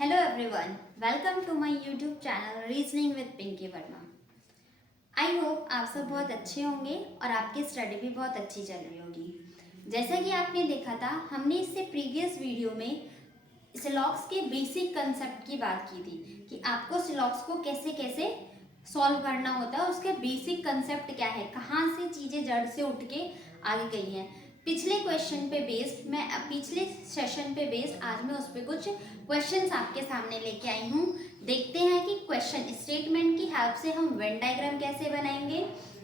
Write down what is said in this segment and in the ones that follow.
Hello everyone, welcome to my YouTube channel reasoning with Pinky Verma. I hope आप सब बहुत अच्छे होंगे और आपकी स्टडी भी बहुत अच्छी चल रही होगी। जैसा कि आपने देखा था, हमने इससे प्रीवियस वीडियो में सिलॉक्स के बेसिक कंसेप्ट की बात की थी कि आपको सिलॉक्स को कैसे कैसे सॉल्व करना होता है, उसके बेसिक कंसेप्ट क्या है, कहाँ से चीज़ें जड़ से उठ के आगे गई हैं। पिछले सेशन पे बेस्ड आज मैं उस पर कुछ क्वेश्चंस आपके सामने लेके आई हूँ। देखते हैं कि क्वेश्चन स्टेटमेंट की हेल्प से हम वेन डायग्राम कैसे बनाएंगे,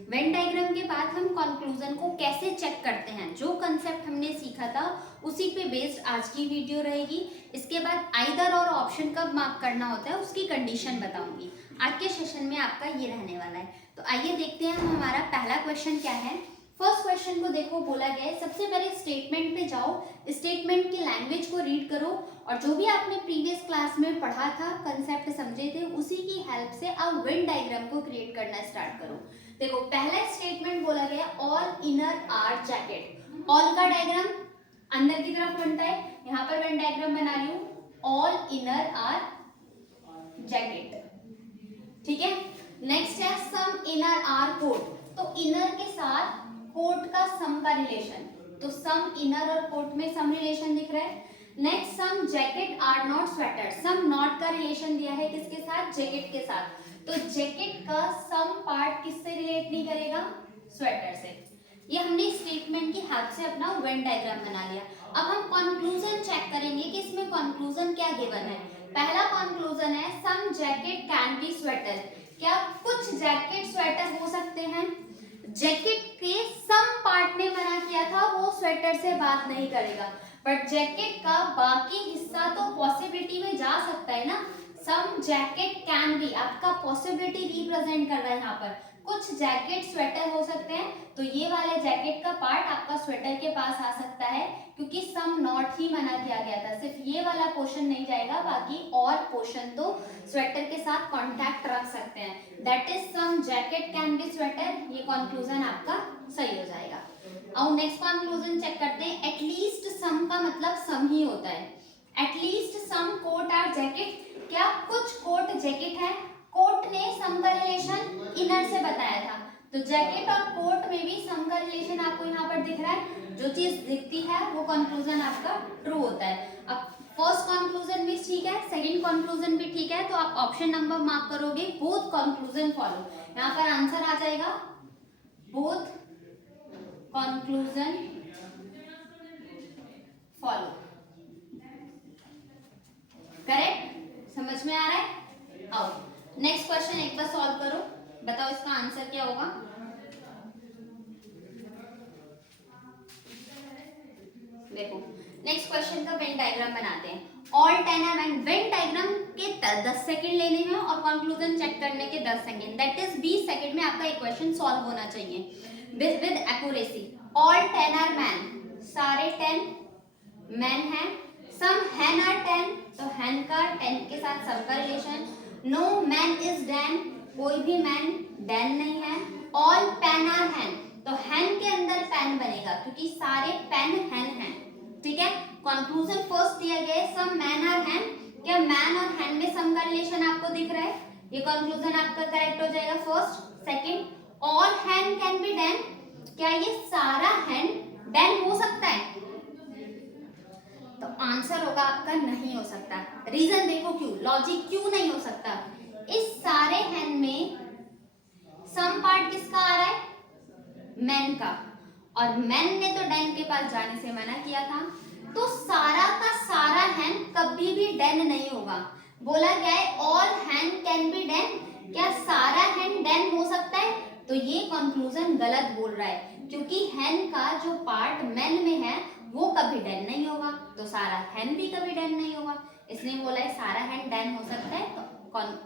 वेन डायग्राम के बाद हम कंक्लूजन को कैसे चेक करते हैं। जो कंसेप्ट हमने सीखा था उसी पे बेस्ड आज की वीडियो रहेगी। इसके बाद आइदर और ऑप्शन कब मार्क करना होता है उसकी कंडीशन बताऊंगी। आज के सेशन में आपका ये रहने वाला है। तो आइए देखते हैं हम हमारा पहला क्वेश्चन क्या है। फर्स्ट क्वेश्चन को देखो, बोला गया है सबसे पहले स्टेटमेंट पे जाओ, स्टेटमेंट की लैंग्वेज को रीड करो और जो भी आपने प्रीवियस क्लास में पढ़ा था, कंसेप्ट समझे थे, उसी की हेल्प से आप वेन डायग्राम को क्रिएट करना स्टार्ट करो। देखो पहला स्टेटमेंट बोला गया all inner are jacket. All का डायग्राम अंदर की तरफ बनता है, यहाँ पर वेन डायग्राम बना रही हूँ, ऑल इनर आर जैकेट। ठीक है, नेक्स्ट है सम इनर आर कोट। तो इनर के साथ कोट का सम का रिलेशन, तो सम इनर और कोट में सम रिलेशन दिख रहा है। Next some jacket are not sweater. Some not का रिलेशन दिया है किसके साथ, जैकेट के साथ। तो जैकेट का सम पार्ट किससे रिलेट नहीं करेगा, स्वेटर से। ये हमने स्टेटमेंट की हेल्प से अपना वेन डायग्राम बना लिया। अब हम कंक्लूजन चेक करेंगे कि इसमें कंक्लूजन क्या गिवन है। पहला कंक्लूजन है सम जैकेट कैन बी स्वेटर। क्या कुछ जैकेट स्वेटर हो सकते हैं। जैकेट के सम पार्ट ने मना किया था, वो स्वेटर से बात नहीं करेगा, बट जैकेट का बाकी हिस्सा तो पॉसिबिलिटी में जा सकता है ना। सम जैकेट कैन बी आपका पॉसिबिलिटी रिप्रेजेंट कर रहा है यहाँ पर। कुछ जैकेट स्वेटर हो सकते हैं, तो ये वाले जैकेट का पार्ट आपका स्वेटर के पास आ सकता है, क्योंकि सम नॉट ही मना किया गया था। सिर्फ ये वाला पोर्शन नहीं जाएगा, बाकी और पोर्शन तो स्वेटर के साथ कांटेक्ट रख सकते हैं। That is some jacket can be sweater. ये कंक्लूजन आपका सही हो जाएगा। अब नेक्स्ट कंक्लूजन चेक करते हैं। एटलीस्ट सम का मतलब सम ही होता है। At least some coat are jacket. क्या कुछ कोट जैकेट है। कोट ने सम का रिलेशन इनर से बताया था, तो जैकेट और कोट में भी सम का रिलेशन आपको यहाँ पर दिख रहा है। जो चीज दिखती है वो कंक्लूजन आपका ट्रू होता है। अब फर्स्ट कंक्लूजन भी ठीक है, सेकंड कंक्लूजन भी ठीक है, तो आप ऑप्शन नंबर मार्क करोगे, बोथ कंक्लूजन फॉलो। यहाँ पर आंसर आ जाएगा बोथ कंक्लूजन फॉलो। करेक्ट, समझ में आ रहा है। आओ नेक्स्ट क्वेश्चन एक बार सॉल्व करो, बताओ इसका आंसर क्या होगा। देखो नेक्स्ट क्वेश्चन का वेन डायग्राम बनाते हैं। ऑल 10 एंड वेन डायग्राम के 10 सेकंड लेने हैं और कंक्लूजन चेक करने के 10 सेकंड, दैट इज 20 सेकंड में आपका एक क्वेश्चन सॉल्व होना चाहिए with accuracy. All 10 are man, सारे 10 मैन हैं। सम हैन आर 10, तो हैन का 10 के साथ सम का relation. No man is Dan, कोई भी मैन डैन नहीं है। ऑल पेन आर हैन, तो हैन के अंदर पेन बनेगा क्योंकि सारे पेन हैन हैं। ठीक है, कंक्लूजन फर्स्ट दिया गया है सम मैन आर हैन। क्या मैन और हैन में सम का रिलेशन आपको दिख रहा है, ये कंक्लूजन आपका करेक्ट हो जाएगा first. Second, all hen can be Dan. क्या ये सारा हैन डैन हो सकता है, तो आंसर होगा आपका नहीं हो सकता। रीजन देखो क्यों, लॉजिक क्यों नहीं हो सकता। इस सारे हैन में सम पार्ट किसका आ रहा है, मैन का, और मैन ने तो डैन के पास जाने से मना किया था, तो सारा का सारा हैन कभी भी डैन नहीं होगा। बोला गया है all hen can be Dan, क्या सारा हैन डैन हो सकता है, तो ये कंक्लूजन गलत बोल रहा है, क्योंकि हैन का जो पार्ट मैन में है वो कभी डैन नहीं होगा, तो सारा हैन भी कभी डैन नहीं होगा। इसलिए बोला है सारा हैन डैन हो सकता है, तो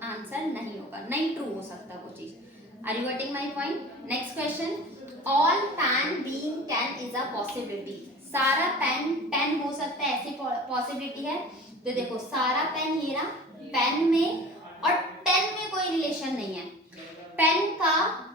आंसर नहीं होगा, नहीं ट्रू हो सकता वो चीज। Are you getting my point? Next question. All pan being can is a possibility. सारा पेन 10 हो सकता है, ऐसी पॉसिबिलिटी है। तो देखो सारा पेन ये रहा, पेन में और 10 में कोई रिलेशन नहीं है। पेन का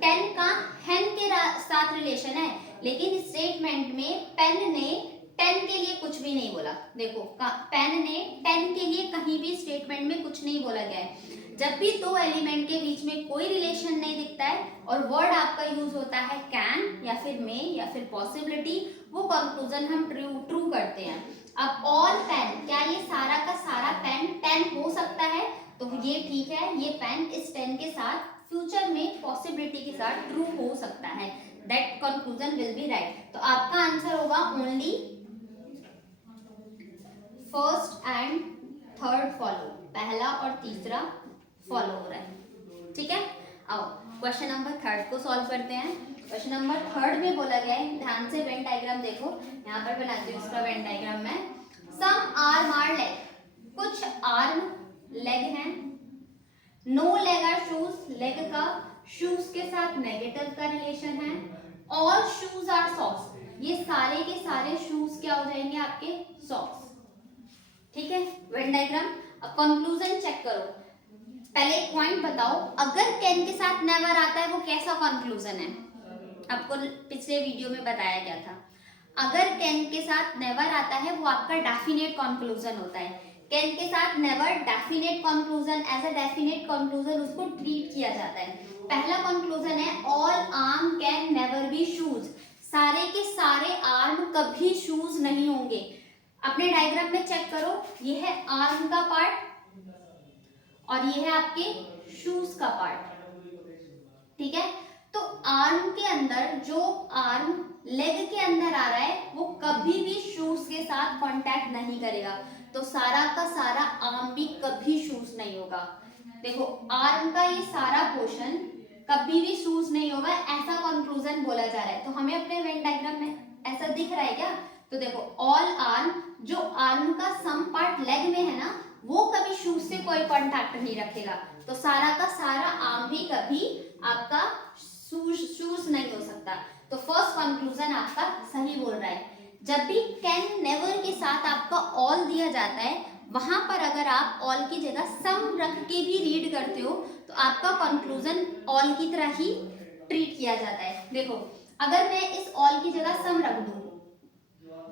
10 का हैन के साथ रिलेशन है, लेकिन स्टेटमेंट में पेन ने 10 के लिए कुछ भी नहीं बोला। देखो पेन ने 10 के लिए कहीं भी स्टेटमेंट में कुछ नहीं बोला गया है। जब भी दो एलिमेंट के बीच में कोई रिलेशन नहीं दिखता है और वर्ड आपका यूज होता है कैन या फिर मे या फिर पॉसिबिलिटी, वो कंक्लूजन हम ट्रू करते हैं। अब ऑल पेन, क्या ये सारा का सारा पेन 10 हो सकता है? तो ये ठीक है, ये पेन इस 10 के साथ फ्यूचर में पॉसिबिलिटी के साथ ट्रू हो सकता है। That conclusion will be right. तो आपका आंसर होगा only first and third follow, पहला और तीसरा फॉलो हो रहा है। ठीक है, आओ क्वेश्चन नंबर थर्ड को सॉल्व करते हैं। क्वेश्चन नंबर थर्ड में बोला गया है, ध्यान से वेन डायग्राम देखो, यहाँ पर बनाती हूँ इसका वेन डायग्राम में। सम आर्म आर लेग, कुछ आर्म लेग हैं, no leg are shoes, leg का शूज के साथ नेगेटिव का रिलेशन है, ऑल शूज आर सॉक्स, ये सारे के सारे शूज क्या हो जाएंगे आपके सॉक्स। ठीक है, वेन डायग्राम। अब कंक्लूजन चेक करो, पहले एक पॉइंट बताओ, अगर कैन के साथ नेवर आता है वो कैसा कंक्लूजन है? आपको पिछले वीडियो में बताया गया था, अगर कैन के साथ नेवर आता है वो आपका डेफिनेट कंक्लूजन होता है। कैन के साथ never definite conclusion, as a definite conclusion उसको ट्रीट किया जाता है। पहला कंक्लूजन है all arm can never be shoes, सारे के सारे आर्म कभी शूज नहीं होंगे। अपने डायग्राम में चेक करो, ये है आर्म का पार्ट और ये है आपके शूज का पार्ट। ठीक है, तो आर्म के अंदर जो आर्म लेग के अंदर आ रहा है वो कभी भी शूज के साथ कांटेक्ट नहीं करेगा, तो सारा का सारा आर्म भी कभी शूज नहीं होगा। देखो आर्म का ये सारा पोर्शन कभी भी शूज नहीं होगा, ऐसा कंक्लूजन बोला जा रहा है। तो हमें अपने वेन डायग्राम में ऐसा दिख रहा है क्या? तो देखो ऑल आर्म, जो आर्म का सम पार्ट लेग में है ना, वो कभी शूज से कोई कांटेक्ट नहीं रखेगा, तो सारा का सारा आर्म भी कभी आपका शूज नहीं हो सकता। तो फर्स्ट कंक्लूजन आपका सही बोल रहा है। जब भी कैन नेवर के साथ आपका ऑल दिया जाता है, वहां पर अगर आप ऑल की जगह सम रख के भी रीड करते हो तो आपका कंक्लूजन ऑल की तरह ही ट्रीट किया जाता है। देखो अगर मैं इस ऑल की जगह सम रख दूं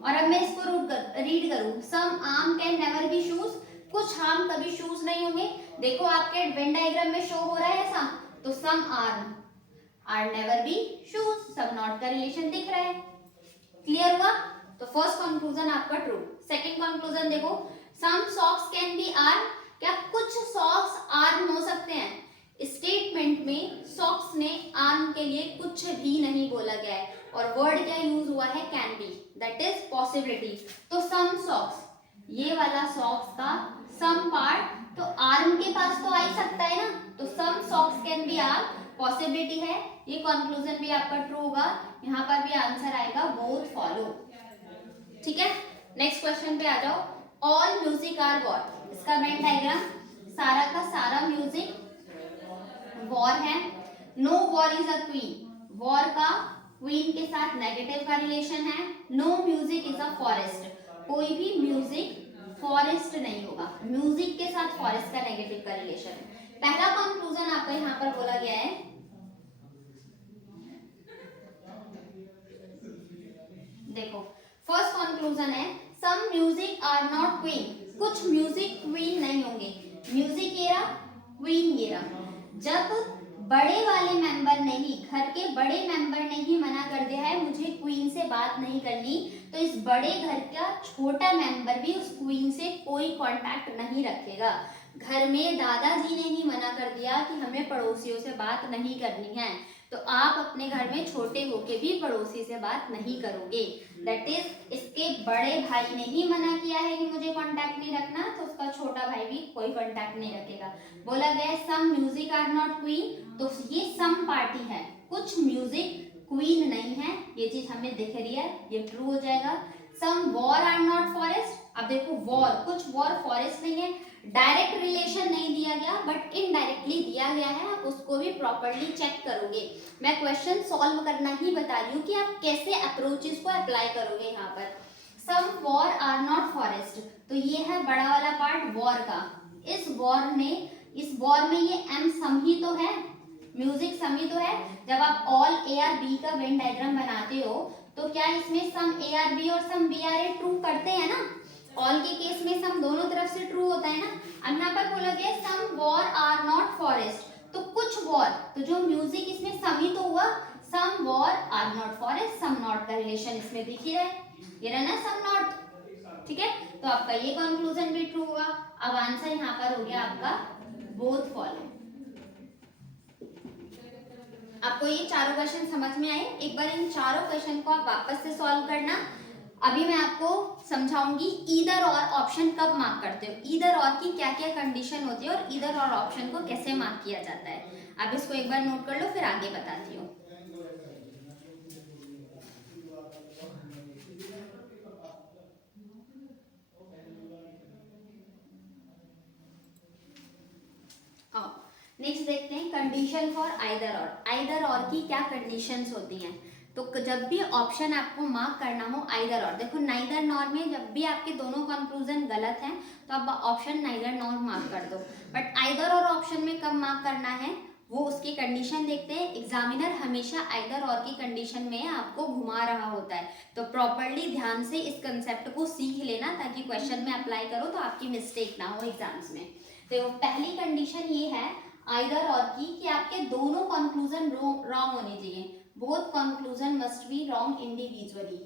और अब मैं इसको रीड करूं, some arm can never be shoes, कुछ आर्म कभी शूज नहीं होंगे। देखो आपके वेन डायग्राम में शो हो रहा है ऐसा, तो some arm are never be shoes, सब नॉट का रिलेशन दिख रहा है। क्लियर हुआ? तो फर्स्ट कंक्लूजन आपका ट्रू। सेकंड कंक्लूजन देखो, some socks can be arm, क्या कुछ सॉक्स आर्म हो सकते हैं? स्टेटमेंट में सॉक्स ने आर्म के लिए कुछ भी नहीं बोला गया है और वर्ड क्या यूज हुआ है? Can be, that is possibility. तो सम सॉक्स, ये वाला सॉक्स का सम पार्ट तो आर्म के पास तो आ ही सकता है ना, तो some socks can be arm, possibility है, ये कंक्लूजन भी आपका ट्रू होगा। यहाँ पर भी आंसर आएगा बोथ फॉलो। ठीक है, नेक्स्ट क्वेश्चन पे आ जाओ। ऑल म्यूजिक आर वॉर, इसका वेन डायग्राम, सारा का सारा म्यूजिक वॉर है। No war is a queen, war का क्वीन के साथ नेगेटिव का रिलेशन है। No music is a forest, कोई भी म्यूजिक फॉरेस्ट नहीं होगा, म्यूजिक के साथ फॉरेस्ट का नेगेटिव का रिलेशन है। पहला कंक्लूजन आपका यहाँ पर बोला गया है, देखो फर्स्ट कंक्लूजन है some music are not queen, कुछ म्यूजिक क्वीन नहीं होंगे। म्यूजिक ये रहा, क्वीन ये रहा। जब बड़े वाले मेंबर ने ही, घर के बड़े मेंबर ने ही मना कर दिया है मुझे क्वीन से बात नहीं करनी, तो इस बड़े घर का छोटा मेंबर भी उस क्वीन से कोई कांटेक्ट नहीं रखेगा। घर में दादाजी ने ही मना कर दिया कि हमें पड़ोसियों से बात नहीं करनी है, तो आप अपने घर में छोटे होके भी पड़ोसी से बात नहीं करोगे। दैट इज इसके बड़े भाई ने ही मना किया है कि मुझे कांटेक्ट नहीं रखना, तो उसका छोटा भाई भी कोई कांटेक्ट नहीं रखेगा। बोला गया है some music are not queen, तो ये सम पार्टी है, कुछ म्यूजिक क्वीन नहीं है, ये चीज हमें दिख रही है, ये ट्रू हो जाएगा। सम वॉर आर नॉट फॉरेस्ट, अब देखो वॉर, कुछ वॉर फॉरेस्ट नहीं है, डायरेक्ट रिलेशन नहीं दिया गया बट इनडायरेक्टली दिया गया है, आप उसको भी प्रॉपर्ली चेक करोगे। मैं क्वेश्चन सॉल्व करना ही बता रही हूँ कि आप कैसे अप्रोचेस को अप्लाई करोगे। यहाँ पर सम वॉर आर नॉट फॉरेस्ट, तो ये है बड़ा वाला पार्ट वॉर का। इस वॉर में ये एम सम ही तो है, म्यूजिक सम ही तो है। जब आप ऑल ए आर बी का वेन डायग्राम बनाते हो तो क्या इसमें सम ए आर बी और some B are A true करते हैं ना, ऑल के केस में सम दोनों तरफ से ट्रू होता है ना। अब यहाँ पर बोला गया सम वॉर आर नॉट फॉरेस्ट, तो कुछ वॉर, तो जो म्यूजिक इसमें सम ही तो हुआ, some war are not forest, some not का रिलेशन इसमें दिख ही रहा है, ये रहा ना सम नॉट, ठीक है। तो आपका ये कंक्लूजन भी ट्रू हुआ। अब आंसर यहाँ पर हो गया आपका बोथ फॉलो। आपको ये चारों क्वेश्चन समझ में आए? एक बार इन चारों क्वेश्चन को आप वापस से सॉल्व करना। अभी मैं आपको समझाऊंगी ईदर और ऑप्शन कब मार्क करते हो, ईदर और की क्या क्या कंडीशन होती है और ईदर और ऑप्शन को कैसे मार्क किया जाता है। आप इसको एक बार नोट कर लो, फिर आगे बताती हूँ। नेक्स्ट देखते हैं कंडीशन फॉर आइदर और। आइदर और की क्या कंडीशंस होती हैं। तो जब भी ऑप्शन आपको मार्क करना हो आइदर और, देखो नाइदर नॉर में जब भी आपके दोनों कंक्लूजन गलत हैं तो आप ऑप्शन नाइदर नॉर मार्क कर दो, बट आइदर और ऑप्शन में कब मार्क करना है वो उसकी कंडीशन देखते हैं। एग्जामिनर हमेशा आइदर और की कंडीशन में आपको घुमा रहा होता है, तो प्रॉपरली ध्यान से इस कंसेप्ट को सीख लेना ताकि क्वेश्चन में अप्लाई करो तो आपकी मिस्टेक ना हो एग्जाम्स में। तो पहली कंडीशन ये है आइदर और की कि आपके दोनों कंक्लूजन रॉन्ग होने चाहिए। Both conclusion must be wrong individually,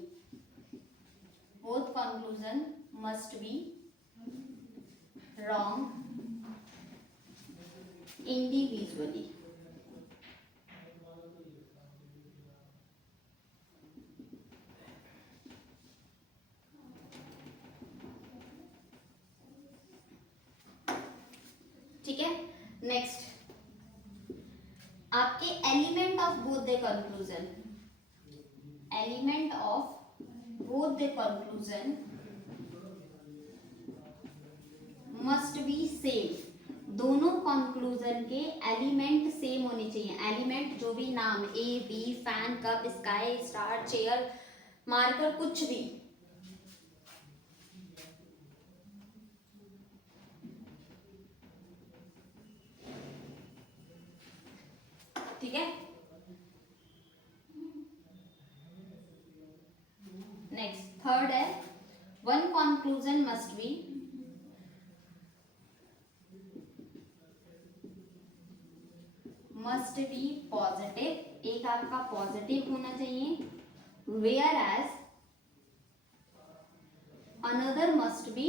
both conclusion must be wrong individually. ठीक है। नेक्स्ट आपके element of both the conclusion, element of both the conclusion must be same. दोनों कंक्लूजन के एलिमेंट सेम होने चाहिए। Element जो भी नाम A B, fan, cup, sky, star, chair, marker, कुछ भी, ठीक है। नेक्स्ट थर्ड है one conclusion must be positive, एक आपका पॉजिटिव होना चाहिए, where as another must be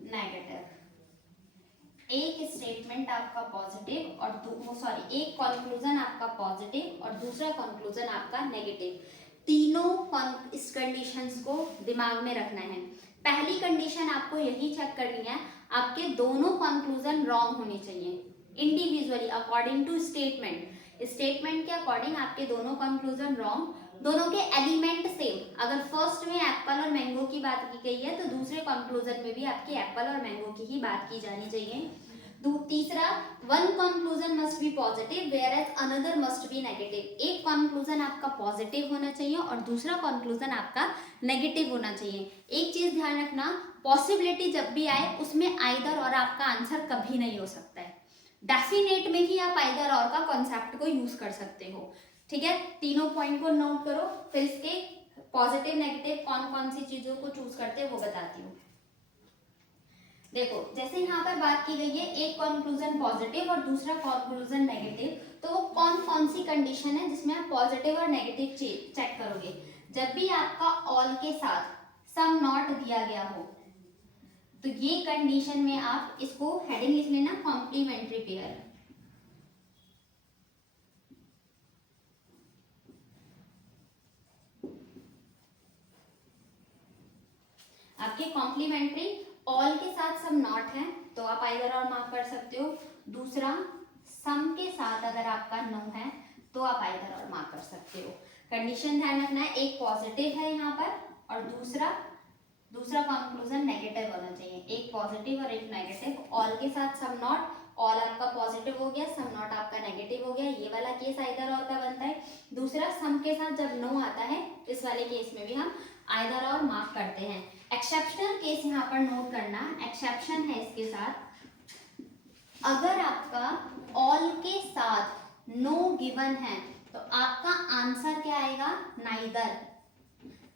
negative. एक स्टेटमेंट आपका पॉजिटिव और एक कंक्लूजन आपका पॉजिटिव और दूसरा कंक्लूजन आपका नेगेटिव, तीनों इस कंडीशंस को दिमाग में रखना है। पहली कंडीशन आपको यही चेक करनी है आपके दोनों कंक्लूजन रॉन्ग होने चाहिए individually according to statement, statement के अकॉर्डिंग आपके दोनों कंक्लूजन रॉन्ग, दोनों के एलिमेंट सेम। अगर फर्स्ट में एप्पल और मैंगो की बात की गई है तो दूसरे कंक्लूजन में भी आपके एप्पल और मैंगो की ही बात की जानी चाहिए। तीसरा one conclusion must be positive where as another must be negative, एक कंक्लूजन आपका पॉजिटिव होना चाहिए और दूसरा कंक्लूजन आपका नेगेटिव होना चाहिए। एक चीज ध्यान रखना, पॉसिबिलिटी जब भी आए उसमें आइदर और आपका आंसर कभी नहीं हो सकता है। डेफिनेट में ही आप आइदर और का कॉन्सेप्ट को यूज कर सकते हो, ठीक है। तीनों पॉइंट को नोट करो, फिर इसके पॉजिटिव नेगेटिव कौन कौन सी चीजों को चूज करते हैं वो बताती हूँ। देखो जैसे यहाँ पर बात की गई है एक कंक्लूजन पॉजिटिव और दूसरा कंक्लूजन नेगेटिव, तो वो कौन कौन सी कंडीशन है जिसमें आप पॉजिटिव और नेगेटिव चेक करोगे। जब भी आपका ऑल के साथ सम नॉट दिया गया हो तो ये कंडीशन में आप इसको हेडिंग लिख लेना कॉम्प्लीमेंट्री पेयर। आपके कॉम्प्लीमेंट्री ऑल के साथ सम नॉट है तो आप आइदर और मार्क कर सकते हो, दूसरा सम के साथ अगर आपका नो है तो आप आइदर और मार्क कर सकते हो। कंडीशन ध्यान रखना है एक पॉजिटिव है यहाँ पर और दूसरा कंक्लूजन नेगेटिव होना चाहिए, एक पॉजिटिव और एक नेगेटिव, ऑल के साथ सम नॉट, ऑल आपका पॉजिटिव हो गया, सम नॉट आपका नेगेटिव हो गया, ये वाला केस आइदर और का बनता है। दूसरा सम के साथ जब नो आता है इस वाले केस में भी हम आइदर और मार्क करते हैं। एक्सेप्शनल केस यहाँ पर नोट करना, एक्सेप्शन है इसके साथ, अगर आपका ऑल के साथ नो गिवन है तो आपका आंसर क्या आएगा, नाइदर।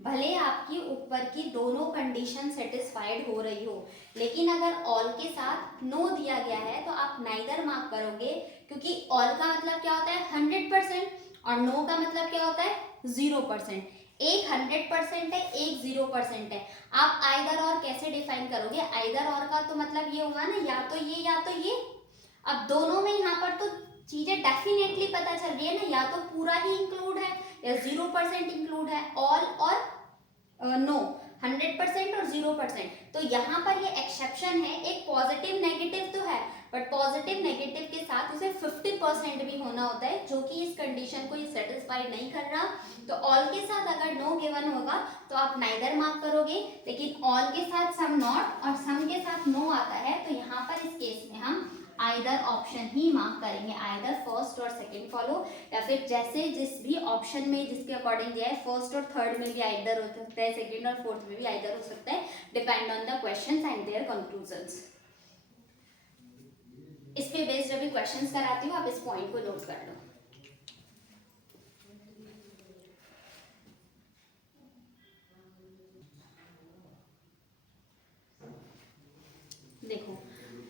भले आपकी ऊपर की दोनों कंडीशन सेटिस्फाइड हो रही हो, लेकिन अगर ऑल के साथ नो दिया गया है तो आप नाइदर मार्क करोगे, क्योंकि ऑल का मतलब क्या होता है 100% और नो का मतलब क्या होता है 0%। एक 100% है, एक 0% है। आप आइदर और कैसे डिफाइन करोगे, आइदर और का तो मतलब ये हुआ ना, या तो ये या तो ये। अब दोनों में यहाँ पर तो चीजें डेफिनेटली पता चल रही है ना, या तो पूरा ही इंक्लूड है या 0% इंक्लूड है, ऑल और नो, 100% और 0%। तो यहाँ पर ये एक्सेप्शन है, एक पॉजिटिव नेगेटिव तो है, बट पॉजिटिव नेगेटिव के साथ उसे 50% भी होना होता है, जो कि इस कंडीशन को ये सेटिस्फाई नहीं कर रहा। तो ऑल के साथ अगर नो गिवन होगा तो आप नाइदर मार्क करोगे, लेकिन ऑल के साथ सम नॉट और सम के साथ नो आता है तो यहाँ पर इस केस में हम आइदर ऑप्शन ही मार्क करेंगे, आइदर फर्स्ट और सेकंड फॉलो, या फिर जैसे जिस भी ऑप्शन में जिसके अकॉर्डिंग दिया है, फर्स्ट और थर्ड में भी आइदर हो सकता है, सेकंड और फोर्थ में भी आइदर हो सकता है, depend on the questions and their conclusions. इस पे बेस्ड अभी क्वेश्चंस कराती हूँ, आप इस पॉइंट को नोट कर लो। देखो,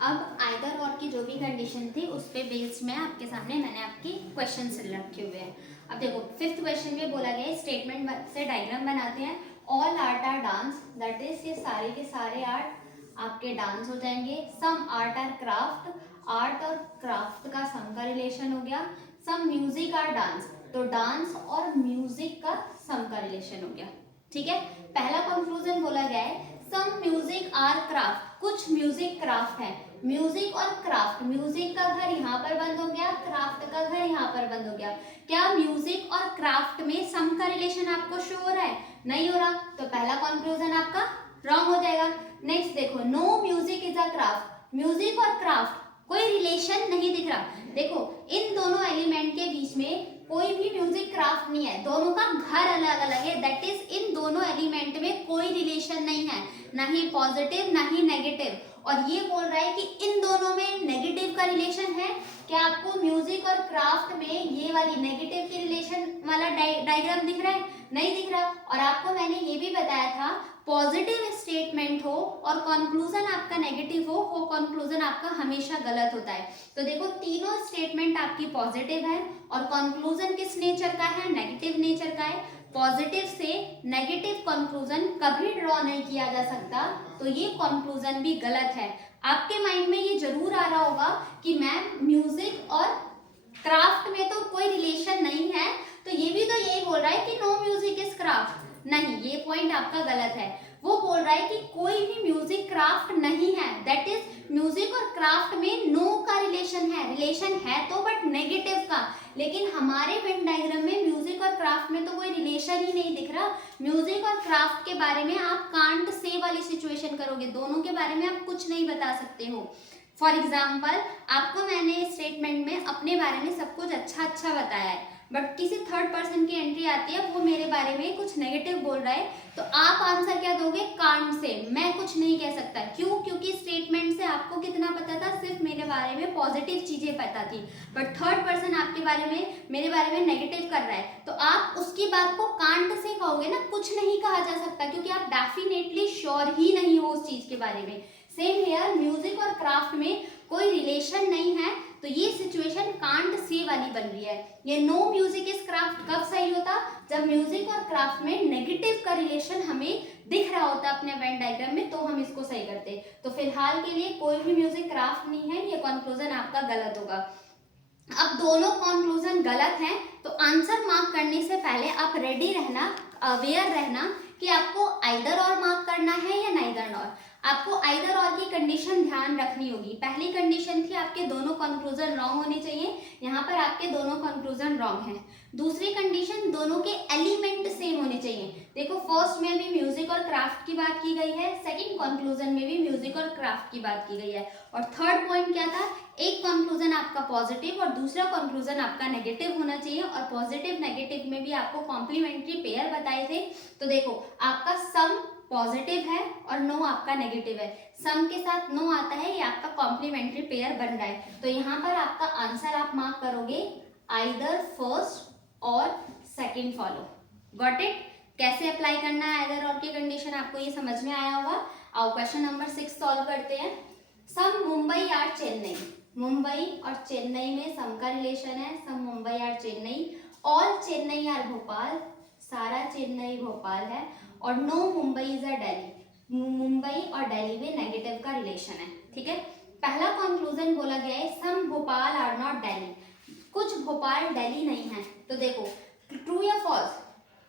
अब आइदर और की जो भी कंडीशन थी उस पे बेस्ड में आपके सामने मैंने आपकी क्वेश्चंस रखे हुए हैं। अब देखो, फिफ्थ क्वेश्चन में बोला गया है स्टेटमेंट से डायग्राम बनाते हैं, all art are dance, that is ये सारे के सारे आर्ट आपके डांस हो जाएंगे। Some art are craft, art और क्राफ्ट का सम का रिलेशन हो गया। सम म्यूजिक आर डांस, तो डांस और म्यूजिक का सम का रिलेशन हो गया। ठीक है, पहला कंक्लूजन बोला गया है सम म्यूजिक आर क्राफ्ट, कुछ म्यूजिक क्राफ्ट है। म्यूजिक और क्राफ्ट, म्यूजिक का घर यहाँ पर बंद हो गया, क्राफ्ट का घर यहाँ पर बंद हो गया। क्या म्यूजिक और क्राफ्ट में सम का रिलेशन आपको शो हो रहा है? नहीं हो रहा, तो पहला कंक्लूजन आपका रॉन्ग हो जाएगा। नेक्स्ट देखो, no music is a craft, music और क्राफ्ट कोई रिलेशन नहीं दिख रहा। देखो, इन दोनों एलिमेंट के बीच में कोई भी म्यूजिक क्राफ्ट नहीं है, दोनों का घर अलग अलग है, दैट इज इन दोनों एलिमेंट में कोई रिलेशन नहीं है, ना ही पॉजिटिव ना ही नेगेटिव। और ये बोल रहा है कि इन दोनों में नेगेटिव का रिलेशन है। क्या आपको म्यूजिक और क्राफ्ट में ये वाली नेगेटिव की रिलेशन वाला डायग्राम दिख रहा है? नहीं दिख रहा। और आपको मैंने ये भी बताया था, पॉजिटिव स्टेटमेंट हो और कंक्लूजन आपका नेगेटिव हो, वो कंक्लूजन आपका हमेशा गलत होता है। तो देखो, तीनों स्टेटमेंट आपकी पॉजिटिव है और कंक्लूजन किस नेचर का है? नेगेटिव नेचर का है। पॉजिटिव से नेगेटिव कंक्लूजन कभी ड्रॉ नहीं किया जा सकता, तो ये कंक्लूजन भी गलत है। आपके माइंड में ये जरूर आ रहा होगा कि मैम म्यूजिक और क्राफ्ट में तो कोई रिलेशन नहीं है, तो ये भी तो यही बोल रहा है कि नो म्यूजिक इज क्राफ्ट। नहीं, ये पॉइंट आपका गलत है। वो बोल रहा है कि कोई भी म्यूजिक क्राफ्ट नहीं है, दैट इज म्यूजिक और क्राफ्ट में नो का रिलेशन है, रिलेशन है तो बट नेगेटिव का। लेकिन हमारे वेन डायग्राम में म्यूजिक और क्राफ्ट में तो कोई रिलेशन ही नहीं दिख रहा। म्यूजिक और क्राफ्ट के बारे में आप कांट से वाली सिचुएशन करोगे, दोनों के बारे में आप कुछ नहीं बता सकते हो। फॉर एग्जाम्पल, आपको मैंने स्टेटमेंट में अपने बारे में सब कुछ अच्छा अच्छा बताया है, बट किसी थर्ड पर्सन की एंट्री आती है, वो मेरे बारे में कुछ नेगेटिव बोल रहा है, तो आप आंसर क्या दोगे? Can't say. मैं कुछ नहीं कह सकता, क्यों? क्योंकि स्टेटमेंट से आपको कितना पता था? सिर्फ मेरे बारे में पॉजिटिव चीजें पता थी, बट थर्ड पर्सन आपके बारे में, मेरे बारे में नेगेटिव कर रहा है, तो आप उसकी बात को कांट से कहोगे ना, कुछ नहीं कहा जा सकता, क्योंकि आप डेफिनेटली श्योर ही नहीं हो उस चीज के बारे में। सेम हेयर, म्यूजिक और क्राफ्ट में कोई रिलेशन नहीं है, तो ये सिचुएशन कांट सी वाली बन रही है। ये नो म्यूजिक इज क्राफ्ट कब सही होता? जब म्यूजिक और क्राफ्ट में नेगेटिव का रिलेशन हमें दिख रहा होता अपने वेन डायग्राम में, तो हम इसको सही करते। तो फिलहाल के लिए कोई भी म्यूजिक क्राफ्ट नहीं है, ये कंक्लूजन आपका गलत होगा। अब दोनों कंक्लूजन गलत हैं, तो आंसर मार्क करने से पहले आप रेडी रहना, अवेयर रहना कि आपको आइदर और मार्क करना है या नाइदर नॉर। आपको आइदर और की कंडीशन ध्यान रखनी होगी। पहली कंडीशन थी आपके दोनों कंक्लूजन रॉन्ग होने चाहिए, यहाँ पर आपके दोनों कंक्लूजन रॉन्ग हैं। दूसरी कंडीशन, दोनों के एलिमेंट सेम होने चाहिए। देखो, फर्स्ट में भी म्यूजिक और क्राफ्ट की बात की गई है, सेकंड कंक्लूजन में भी म्यूजिक और क्राफ्ट की बात की गई है, और थर्ड पॉइंट क्या था? एक कंक्लूजन आपका पॉजिटिव और दूसरा कंक्लूजन आपका नेगेटिव होना चाहिए, और पॉजिटिव नेगेटिव में भी आपको कॉम्प्लीमेंट्री पेयर बताए थे। तो देखो, आपका सम पॉजिटिव है और नो आपका नेगेटिव है। सम के साथ नो आता है, ये आपका कॉम्प्लीमेंट्री पेयर बन रहा है। तो यहाँ पर आपका आंसर आप मार्क करोगे आइदर फर्स्ट और सेकंड फॉलो। Got it? कैसे अप्लाई करना है आइदर और की कंडीशन आपको ये समझ में आया होगा। आओ क्वेश्चन नंबर 6 सॉल्व करते हैं। सम मुंबई आर चेन्नई, मुंबई और चेन्नई में सम का रिलेशन है। Some Mumbai are Chennai, all Chennai are Bhopal, सारा चेन्नई भोपाल है, और no Mumbai is a Delhi, Mumbai और दिल्ली में नेगेटिव का रिलेशन है। ठीक है, पहला कंक्लूजन बोला गया है सम भोपाल आर नॉट दिल्ली, कुछ भोपाल दिल्ली नहीं है। तो देखो ट्रू या फॉल्स,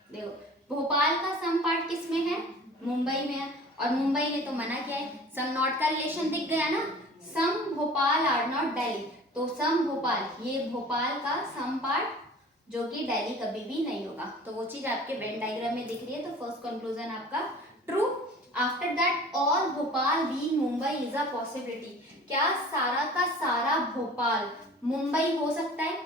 देखो भोपाल का सम पार्ट किस में है, मुंबई में है, और मुंबई ने तो मना किया है। सम नॉट का रिलेशन दिख गया ना, सम भोपाल आर नॉट दिल्ली, तो सम भोपाल, ये भोपाल का सम पार्ट जो कि दिल्ली कभी भी नहीं होगा। तो वो चीज आपके वेन डायग्राम में दिख रही है, तो फर्स्ट कंक्लूजन आपका true. After that all Bhopal be Mumbai is a possibility, क्या सारा का सारा भोपाल मुंबई हो सकता है?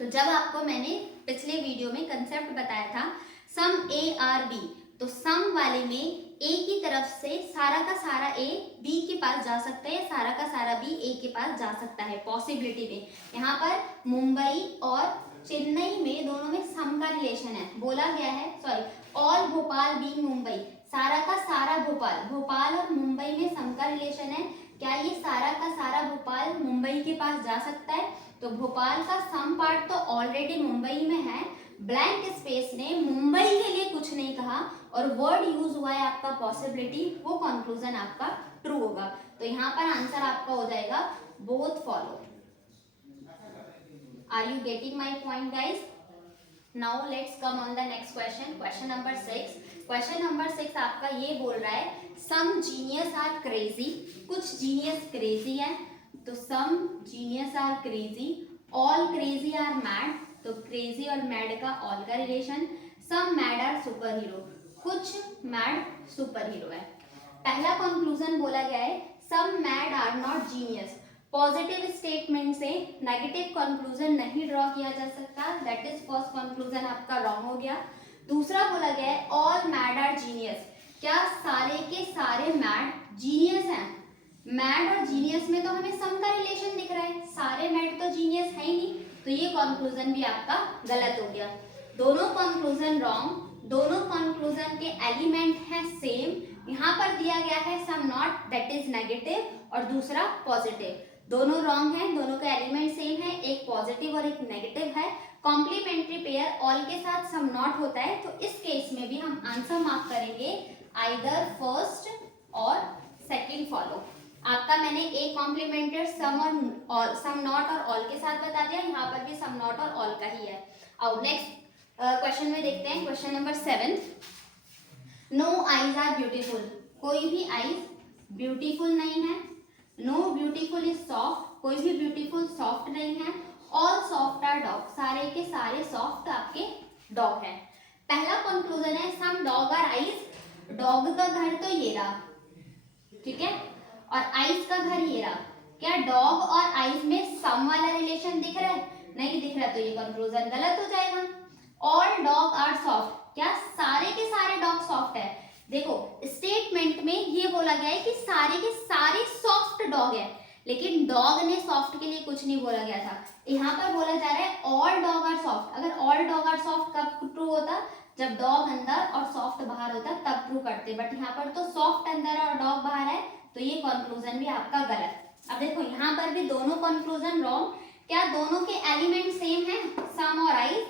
तो जब आपको मैंने पिछले वीडियो में कंसेप्ट बताया था सम ए आर बी, तो सम वाले में ए की तरफ से सारा का सारा ए बी के पास जा सकता है, सारा का सारा बी ए के पास जा सकता है पॉसिबिलिटी में। यहाँ पर मुंबई और चेन्नई में दोनों में सम का रिलेशन है, बोला गया है, sorry, all Bhopal be Mumbai, सारा का सारा भोपाल, भोपाल और मुंबई में सम का रिलेशन है। क्या ये सारा का सारा भोपाल मुंबई के पास जा सकता है? तो भोपाल का सम पार्ट तो ऑलरेडी मुंबई में है, ब्लैंक स्पेस ने मुंबई के लिए कुछ नहीं कहा और वर्ड यूज हुआ है आपका पॉसिबिलिटी, वो कंक्लूजन आपका ट्रू होगा। तो यहाँ पर आंसर आपका हो जाएगा both follow. Are you getting my point guys? Now let's come on the next question, question number 6। Question number 6 आपका ये बोल रहा है सम जीनियस आर क्रेजी, कुछ जीनियस क्रेजी है, तो some genius are crazy, all crazy are mad, तो crazy और मैड का ऑल का relation, some mad are super hero, कुछ मैड सुपर हीरो है। पहला कंक्लूजन बोला गया है सम mad are not genius, positive statement से नेगेटिव कंक्लूजन नहीं ड्रॉ किया जा सकता, दैट इज फर्स्ट कंक्लूजन आपका रॉन्ग हो गया। दूसरा बोला गया है ऑल मैड आर जीनियस, क्या सारे के सारे मैड जीनियस हैं? मैड और जीनियस में तो हमें सम का रिलेशन दिख रहा है, सारे मैड तो जीनियस है ही नहीं, तो ये कंक्लूजन भी आपका गलत हो गया। दोनों कंक्लूजन रॉन्ग, दोनों कंक्लूजन के एलिमेंट हैं सेम। यहाँ पर दिया गया है some not, that is negative, और दूसरा पॉजिटिव, दोनों रॉन्ग हैं, दोनों का एलिमेंट सेम है, एक पॉजिटिव और एक नेगेटिव है। कॉम्प्लीमेंट्री पेयर ऑल के साथ सम नॉट होता है, तो इस केस में भी हम आंसर मार्क करेंगे आइदर फर्स्ट और सेकंड फॉलो। आपका मैंने एक कॉम्प्लीमेंटेड सम और सम नॉट और ऑल के साथ बता दिया, यहाँ पर भी सम नॉट और ऑल का ही है। अब नेक्स्ट क्वेश्चन में देखते हैं, question number 7। No eyes are beautiful, कोई भी आईज ब्यूटीफुल नहीं है। नो ब्यूटीफुल इज सॉफ्ट, कोई भी ब्यूटीफुल सॉफ्ट नहीं है। ऑल सॉफ्ट आर डॉग, सारे के सारे सॉफ्ट आपके डॉग है। पहला कंक्लूजन है सम डॉग आर आईज, डॉग का घर तो ये रहा, ठीक है, और आइज का घर ये रहा। क्या डॉग और आइज में सम वाला रिलेशन दिख रहा है? नहीं दिख रहा, तो ये कंक्लूजन गलत हो जाएगा। ऑल डॉग आर सॉफ्ट, क्या सारे के सारे डॉग सॉफ्ट है? देखो स्टेटमेंट में ये बोला गया है कि सारे के सारे सॉफ्ट डॉग है, लेकिन डॉग ने सॉफ्ट के लिए कुछ नहीं बोला गया था। यहाँ पर बोला जा रहा है ऑल डॉग आर सॉफ्ट। अगर ऑल डॉग आर सॉफ्ट कब ट्रू होता? जब डॉग अंदर और सॉफ्ट बाहर होता तब ट्रू करते, बट यहाँ पर तो सॉफ्ट अंदर और डॉग बाहर है, तो ये कंक्लूजन भी आपका गलत। अब देखो यहाँ पर भी दोनों कंक्लूजन रॉन्ग। क्या दोनों के एलिमेंट सेम है? सम और आइज,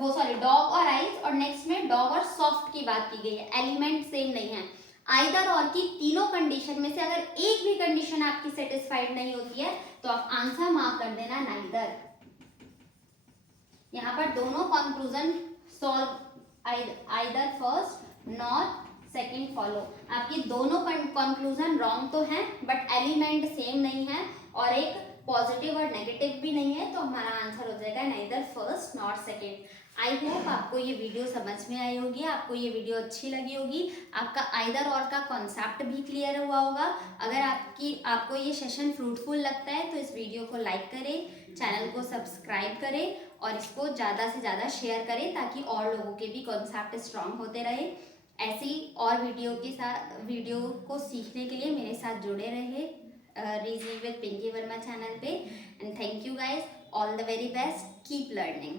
वो सॉरी डॉग और आइज, और नेक्स्ट में डॉग और सॉफ्ट की बात की गई है, एलिमेंट सेम नहीं है। आइदर और की तीनों कंडीशन में से अगर एक भी कंडीशन आपकी सेटिस्फाइड नहीं होती है तो आप आंसर मार्क कर देना नाइदर। यहाँ पर दोनों conclusion solve, either first not second follow. आपकी दोनों कंक्लूजन रॉन्ग तो हैं, बट एलिमेंट सेम नहीं है और एक पॉजिटिव और नेगेटिव भी नहीं है, तो हमारा आंसर हो जाएगा neither first not second. I hope आपको ये वीडियो समझ में आई होगी, आपको ये वीडियो अच्छी लगी होगी, आपका आइदर और का कॉन्सेप्ट भी क्लियर हुआ होगा। अगर आपको ये सेशन फ्रूटफुल लगता है तो इस वीडियो को लाइक करें, चैनल को सब्सक्राइब करें और इसको ज़्यादा से ज़्यादा शेयर करें ताकि और लोगों के भी कॉन्सेप्ट स्ट्रांग होते रहे। ऐसी और वीडियो को सीखने के लिए मेरे साथ जुड़े रहे reasoning with Pinky Verma channel पे। And thank you guys, all the very best, keep learning.